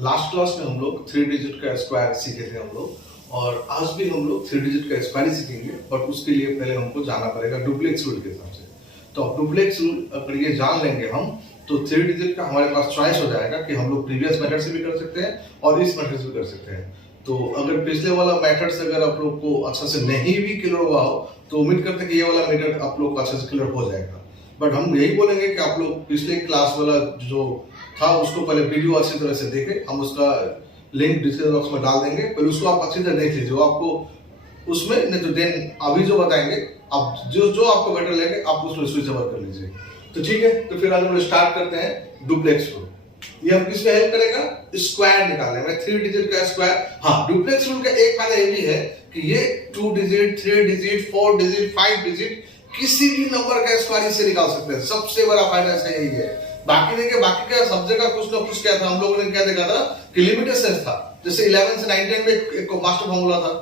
Last class में हम लोग 3 डिजिट का स्क्वायर सीखे थे हम लोग, और आज भी हम लोग 3 डिजिट का स्क्वायर ही सीखेंगे, बट उसके लिए पहले हमको जाना पड़ेगा डुप्लेक्स रूल के हिसाब से। तो अब डुप्लेक्स रूल अगर ये जान लेंगे हम, तो 3 डिजिट का हमारे पास चॉइस हो जाएगा कि हम लोग प्रीवियस मेथड से भी कर सकते हैं और इस मेथड से भी कर सकते हैं। तो अगर पिछले वाला मेथड से अगर आप लोग को अच्छा से नहीं भी क्लियर हुआ हो, तो उम्मीद करते हैं कि ये वाला मेथड आप लोग को अच्छे से क्लियर हो जाएगा। बट हम यही बोलेंगे कि आप लोग पिछले क्लास वाला जो था उसको पहले वीडियो अच्छी तरह से देखें, हम उसका लिंक डिस्क्रिप्शन बॉक्स में डाल देंगे, पहले उसको आप अच्छी तरह देख लीजिए। आपको उसमें नहीं तो देन अभी जो बताएंगे आप जो आपको बेटर लगे आप उसमें स्विच ओवर कर लीजिए। तो ठीक है, तो फिर आज हम स्टार्ट करते हैं डुप्लेक्स रूल। ये हम किस में हेल्प करेगा? स्क्वायर निकालने में, 3 डिजिट का स्क्वायर। हाँ, डुप्लेक्स रूल का एक फायदा ये भी है कि ये 2 डिजिट, 3 डिजिट, 4 डिजिट, 5 डिजिट किसी भी नंबर का स्क्वायर इससे निकाल सकते हैं। सबसे बड़ा फायदा इसका यही है। बाकी देखिए, बाकी का सब जगह कुछ ना कुछ क्या था, हम लोगों ने क्या देखा था कि लिमिटेड सेंस था। जैसे 11 से 19 में एक मास्टर फॉर्मूला था।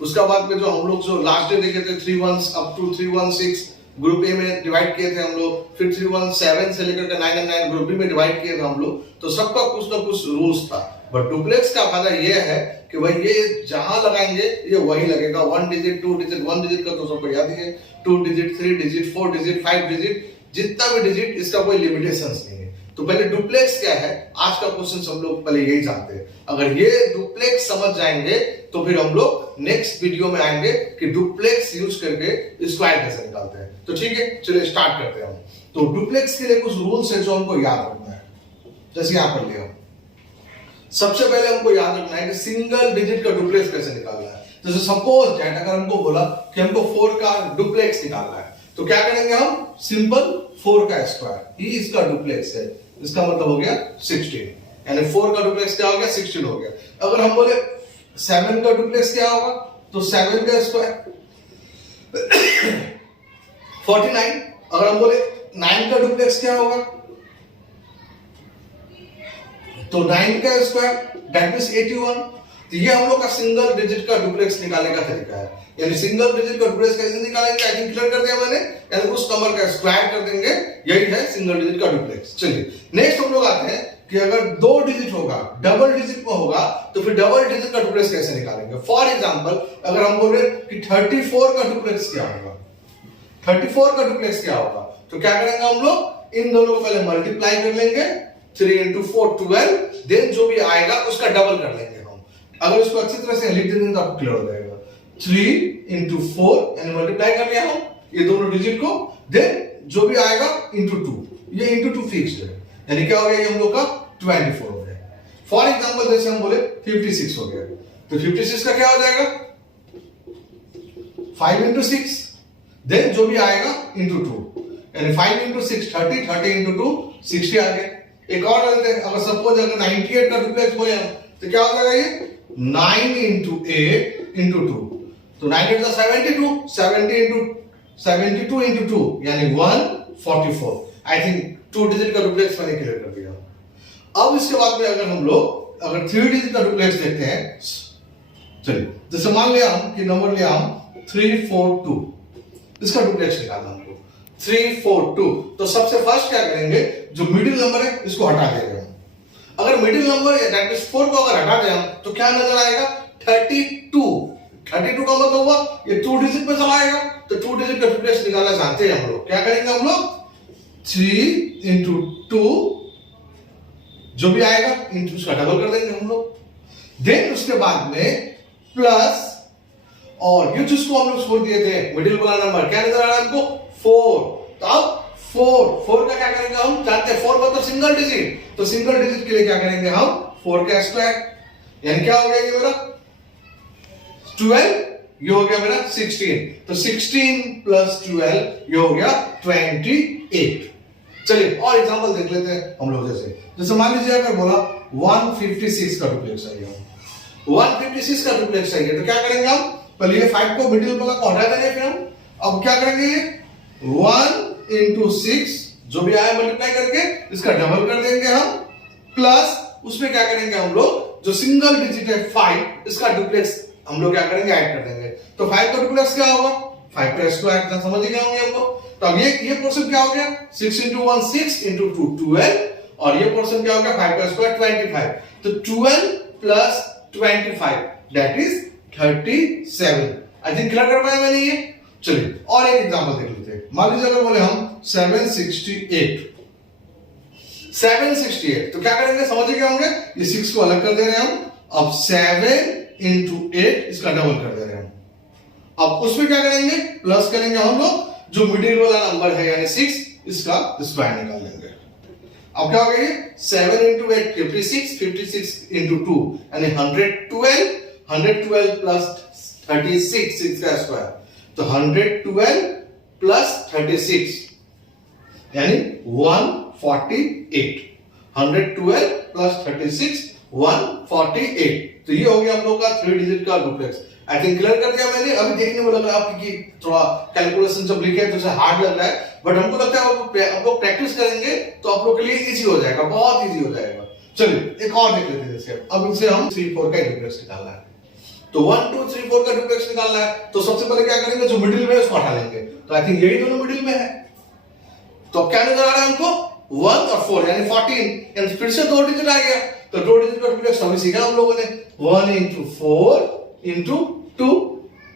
उसका बाद में जो हम लोग जो लास्ट डे देखे थे 3 1 अप टू 316 ग्रुप ए में डिवाइड किए थे हम लोग, फिर 317 से लेकर के 999 ग्रुप बी में डिवाइड किए थे हम लोग। तो सबका कुछ ना कुछ रूल्स था। बट डुप्लेक्स का फायदा ये है कि भाई ये जहां लगाएंगे ये वही लगेगा। 1 डिजिट, 2 डिजिट, 1 डिजिट का तो सबको याद ही है, 2 डिजिट, 3 डिजिट, 4 डिजिट, 5 डिजिट, जितना भी डिजिट इसका कोई लिमिटेशंस नहीं है। तो पहले डुप्लेक्स क्या है, आज का क्वेश्चन हम लोग पहले यही जानते हैं। अगर ये डुप्लेक्स समझ जाएंगे तो फिर हम लोग नेक्स्ट वीडियो में आएंगे कि डुप्लेक्स यूज करके स्क्वायर कैसे निकालते हैं। तो ठीक है, चलिए स्टार्ट करते हैं हम। तो डुप्लेक्स के लिए कुछ रूल्स है जो हमको याद रखना है। जैसे यहां पर लिया, सबसे पहले हमको याद रखना है कि सिंगल डिजिट का डुप्लेक्स कैसे निकालना है। जैसे सपोज दैट अगर हमको बोला कि हमको 4 का डुप्लेक्स निकालना है, तो क्या करेंगे हम? सिंपल 4 का स्क्वायर ही इसका डुप्लेक्स है। इसका मतलब हो गया 16, यानी 4 का डुप्लेक्स क्या हो गया? 16 हो गया। अगर हम बोले 7 का डुप्लेक्स क्या होगा, तो 7 का स्क्वायर 49। अगर हम बोले 9 का डुप्लेक्स क्या होगा, तो 9 का स्क्वायर दैट मींस 81। तो ये हम लोग का सिंगल डिजिट का डुप्लेक्स निकालने का तरीका है। यानी सिंगल डिजिट का डुप्लेक्स कैसे निकालेंगे, आई थिंक क्लियर कर दिया मैंने। यानी उस नंबर का स्क्वायर कर देंगे, यही है सिंगल डिजिट का डुप्लेक्स। चलिए नेक्स्ट हम लोग आते हैं कि अगर 2 डिजिट होगा, डबल डिजिट में होगा, तो फिर डबल डिजिट का डुप्लेक्स कैसे निकालेंगे। फॉर एग्जांपल अगर हम बोल रहे कि 34 का डुप्लेक्स क्या होगा, 34 का डुप्लेक्स क्या होगा, तो क्या करेंगे हम लोग? इन दोनों को पहले मल्टीप्लाई कर लेंगे, 3 into 4 12, देन जो भी आएगा उसका डबल कर लेंगे हम। अगर इसको अच्छी तरह से लिख देंगे तो आपको क्लियर हो जाएगा। 3 into 4 यानी मल्टीप्लाई कर लिया हम ये दोनों डिजिट को, देन जो भी आएगा into 2, ये into 2 फिक्स्ड है, यानी क्या हो गया? ये हम लोग का 24 हो गया। फॉर एग्जांपल जैसे हम बोले 56 हो गया, तो 56 का क्या हो जाएगा? 5 into 6, देन जो भी आएगा into 2, यानी 5 into 6 30, 30 into 2 60 आ गया। एक और लेते हैं, अगर सपोज अगर 98 का डुप्लेक्स बोले हम, तो क्या हो जाएगा? ये 9 into 8 into 2, तो 9 into 72, 72 into 2 यानी 144। आई थिंक 2 डिजिट का डुप्लेक्स मैंने क्लियर कर दिया। अब इसके बाद में अगर हम लोग अगर 3 डिजिट का डुप्लेक्स देखते हैं, चलिए जैसे मान लिया हम कि नंबर लिया हम 342, इसका डुप्लेक्स निकालना हमको 342। तो सबसे फर्स्ट क्या करेंगे, जो मिडिल नंबर है इसको हटा देंगे हम। अगर मिडिल नंबर है दैट मींस 4 को अगर हटा दें हम, तो क्या नजर आएगा? 32। 32 का मतलब हुआ ये 2 डिजिट में चला आएगा। तो 2 डिजिट का डुप्लेक्स निकालना जानते हैं हम लोग। क्या करेंगे हम लोग? 3 into 2 जो भी आएगा इंटू उसका डबल कर देंगे हम लोग। देन उसके बाद में प्लस, और ये जिसको हम लोग छोड़ दिए थे मिडिल वाला नंबर, क्या नजर आ रहा है हमको? 4। तो अब 4 का क्या करेंगे हम? जानते हैं 4 मतलब सिंगल डिजिट, तो सिंगल डिजिट के लिए क्या करेंगे हम? 4 का स्क्वायर, यानी क्या हो गया? ये मेरा 12, ये हो गया मेरा 16। तो 16 plus 12 ये हो गया 28। चलिए और एग्जांपल देख लेते हैं हम लोग। जैसे मान लीजिए अगर बोला 156 का डुप्लेक्स चाहिए, 156 का डुप्लेक्स चाहिए, तो क्या करेंगे हम? पहले ये 5 को मिडिल वाला को हटा देंगे, फिर हम अब क्या करेंगे? 1 into 6 जो भी आया मल्टीप्लाई करके इसका डबल कर देंगे हम, प्लस उसमें क्या करेंगे हम लोग? जो सिंगल डिजिट है 5, इसका डुप्लेक्स हम लोग क्या करेंगे? ऐड कर देंगे। तो 5 का डुप्लेक्स क्या होगा? 5 का स्क्वायर। समझ गए होंगे हम लोग। तो अब ये पोर्शन क्या हो गया? 6 into 1 6 into 2 12, और ये पोर्शन क्या होगा 5 का स्क्वायर 25, तो 12 plus 25 that is 37। I think clear कर पाए मैंने ये। चलिए और एक एग्जांपल देख लेते हैं। मान लीजिए अगर बोले हम 768, तो क्या करेंगे समझ गए होंगे, ये 6 को अलग कर दे रहे हैं हम, अब 7 into 8 इसका डबल कर दे रहे हैं। अब उसमें क्या करेंगे, प्लस करेंगे हम लोग, जो मिडिल वाला नंबर है यानी 6, इसका स्क्वायर निकाल लेंगे। अब क्या हो गया, 7 into 8 56, 56 into 2 यानी 112, 112 प्लस 36 6 का स्क्वायर, तो 112 प्लस 36 यानी 148, 112 प्लस 36 148। तो ये हो गया हम लोग का 3 डिजिट का डुप्लेक्स। आई थिंक क्लियर कर दिया मैंने। अभी देखने में लग रहा है आपकी कि थोड़ा कैलकुलेशन जब लिखे तो हार्ड लग रहा है, बट हमको लगता है आप लोग प्रैक्टिस करेंगे तो आप लोग के लिए इजी हो जाएगा, बहुत इजी हो जाएगा। चलिए एक और देख लेते हैं। जैसे अब इनसे हम 3 4 का डुप्लेक्स निकालना है, तो 1 2 3 4 का डुप्लेक्स निकालना है, तो सबसे पहले क्या करेंगे, जो मिडिल में है उसको हटा लेंगे। तो आई थिंक यही दोनों मिडिल में है, तो अब क्या नजर आ रहा है हमको 1 और 4 यानी 14, यानी फिर से 2 डिजिट आ गया। तो 2 डिजिट का डुप्लेक्स अभी सीखा हम लोगों ने, 1 into 4 into 2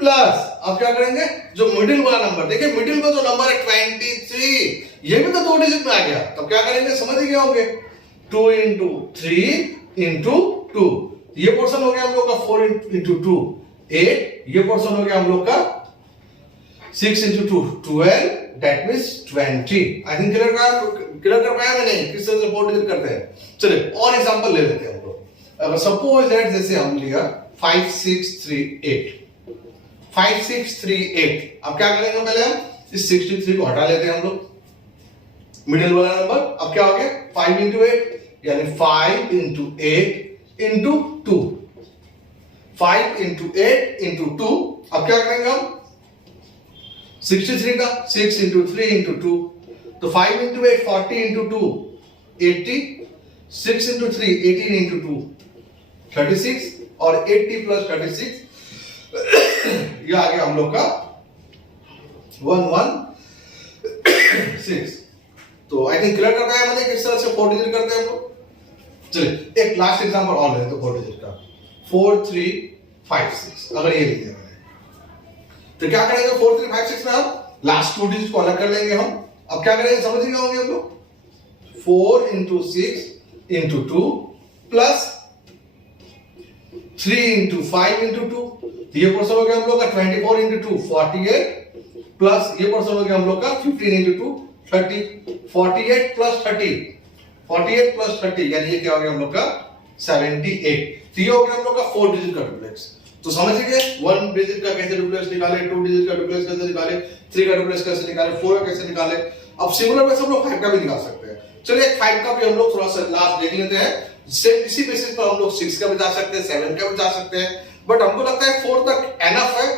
प्लस, अब क्या करेंगे, जो मिडिल वाला नंबर, देखिए मिडिल में जो नंबर है 23, ये भी तो 2 डिजिट में आ गया। तो क्या करेंगे समझ गए होंगे, 2 into 3 into 2, ये पोर्शन हो गया हम लोग का 4 into 2 8, ये पोर्शन हो गया हम लोग का 6 into 2 12, that means 20। I think clear कर पाया मैंने किस तरह से 4 डिजिट करते हैं। चलिए और एग्जांपल ले लेते हैं हम लोग। अगर सपोज दैट जैसे हम लिया 5 6 3 8, 5 6 3 8, अब क्या करेंगे, पहले हम इस 63 को हटा लेते हैं हम लोग, मिडिल वाला नंबर। अब क्या हो गया 5 into 8 यानी 5 into 8 into 2, 5 into 8 into 2। अब क्या करेंगे हम 63 का 6 into 3 into 2, तो 5 into 8 40 into 2 80, 6 into 3 18 into 2 36, और 80 plus 36 ये आ गया हम लोग का 116। तो आई थिंक क्लियर कर पाया मैंने किस तरह से 4 डिजिट करते हैं हम लोग। चलिए एक लास्ट एग्जांपल और लेते हैं 4 डिजिट का, 4 3 5 6। अगर ये लिख दिया तो क्या करेंगे, 4 3 5 6 में हम लास्ट 2 डिजिट को अलग कर लेंगे हम। अब क्या करेंगे समझ गए होंगे हम लोग, 4 into 6 into 2 plus 3 into 5 into 2, ये पोर्शन हो गया हम लोग का 24 into 2 48, प्लस ये पोर्शन हो गया हम लोग का 15 into 2 30, 48 plus 30, 48 plus 30 यानी ये क्या हो गया हम लोग का 78। तो ये हो गया हम लोग का 4 डिजिट का डुप्लेक्स। तो समझ गए 1 डिजिट का कैसे डुप्लेक्स निकाले, 2 डिजिट का डुप्लेक्स कैसे निकाले, 3 का डुप्लेक्स कैसे निकाले, 4 का कैसे निकाले। अब सिमिलर में सब लोग 5 का भी निकाल सकते हैं। चलिए 5 का भी हम लोग थोड़ा सा लास्ट देख लेते हैं। सेम इसी बेसिस पर हम लोग 6 का भी जा सकते हैं, 7 का भी जा सकते हैं, बट हमको लगता है 4 तक एनफ है।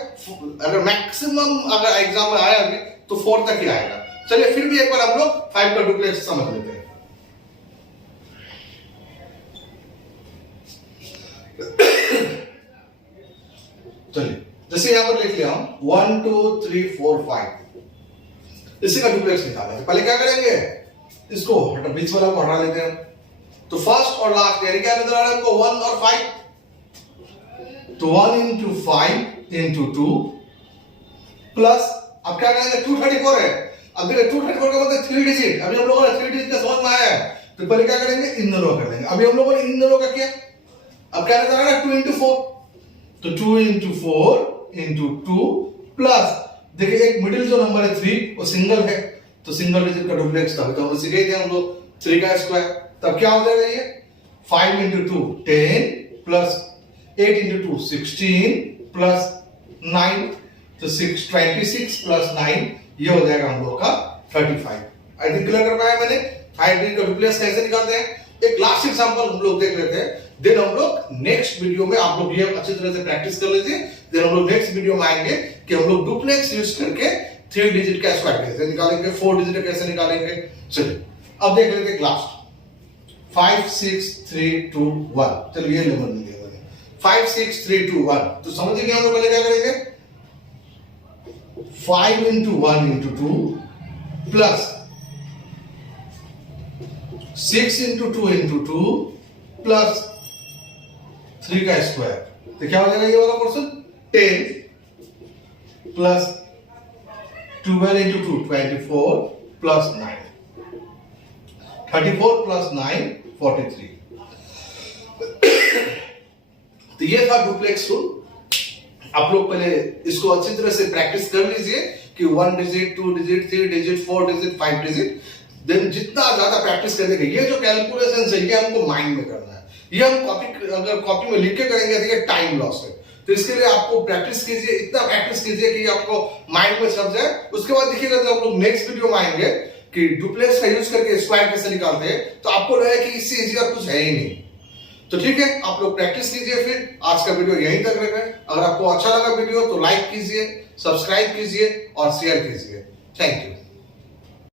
अगर मैक्सिमम अगर एग्जाम में आया अभी तो 4 तक ही आएगा। चलिए फिर भी एक बार हम लोग 5 का डुप्लेक्स समझ लेते हैं। चलिए जैसे यहां पर लिख लिया हम 1 2 3 4 5, इसी का डुप्लेक्स निकालना है। पहले क्या करेंगे, इसको बीच वाला को हटा लेते हैं। तो फर्स्ट और लास्ट यानी क्या नजर आ रहा है हमको 1 और 5, तो 1 into 5 into 2 प्लस, अब क्या करेंगे 234 है। अब देखिए 234 का मतलब 3 डिजिट, अभी हम लोगों ने 3 डिजिट का समझ में आया है, तो पहले क्या करेंगे इन दोनों कर देंगे। अभी हम लोगों ने इन दोनों का किया, अब क्या नजर आ रहा है 2 into 4, तो 2 into 4 into 2 प्लस, देखिए एक मिडिल जो नंबर है 3 वो सिंगल है, तो सिंगल डिजिट का डुप्लेक्स था, तो हम सीखे थे हम लोग 3 का स्क्वायर। तब क्या हो जाएगा ये 5 into 2 10 प्लस 8 into 2 16 प्लस 9, तो 26 प्लस 9 ये हो जाएगा हम लोग का 35। आई थिंक क्लियर कर पाया मैंने 5 डिजिट का डुप्लेक्स कैसे निकालते हैं। एक लास्ट एग्जांपल हम लोग देख लेते हैं, देन हम लोग नेक्स्ट वीडियो में आप लोग ये अच्छी तरह से प्रैक्टिस कर लीजिए। देन हम लोग नेक्स्ट वीडियो में आएंगे कि हम लोग डुप्लेक्स यूज करके 3 डिजिट का स्क्वायर कैसे निकालेंगे, 4 डिजिट कैसे निकालेंगे। चलिए अब देख लेते हैं लास्ट 5 6 3 2 1। चलिए ये नंबर मिल गया 5 6 3 2 1। तो समझिए हम लोग पहले क्या करेंगे 5 into 1 into 2 plus 6 into 2 into 2 plus 3 का स्क्वायर, तो क्या हो जाएगा ये वाला portion 10 plus 12 into 2 24 plus 9 34 plus 9 43। तो ये था डुप्लेक्स रूल। आप लोग पहले इसको अच्छी तरह से प्रैक्टिस कर लीजिए कि 1 digit 2 digit 3 digit 4 digit 5 digit. Then जितना ज्यादा प्रैक्टिस करेंगे, ये जो कैलकुलेशन है ये हमको माइंड में करना है, ये हम अगर कॉपी में लिख के करेंगे तो ये टाइम लॉस है। तो इसके लिए आपको प्रैक्टिस कीजिए, इतना प्रैक्टिस कीजिए कि आपको माइंड में छप जाए। उसके बाद देखिएगा जब हम लोग नेक्स्ट वीडियो में आएंगे कि डुप्लेक्स का यूज करके स्क्वायर कैसे निकालते हैं, तो आपको लगेगा कि इससे इजियर कुछ है ही नहीं। तो ठीक है, आप लोग प्रैक्टिस कीजिए। फिर आज का वीडियो यहीं तक रखें। अगर आपको अच्छा लगा वीडियो तो लाइक कीजिए, सब्सक्राइब कीजिए और शेयर कीजिए। Thank you.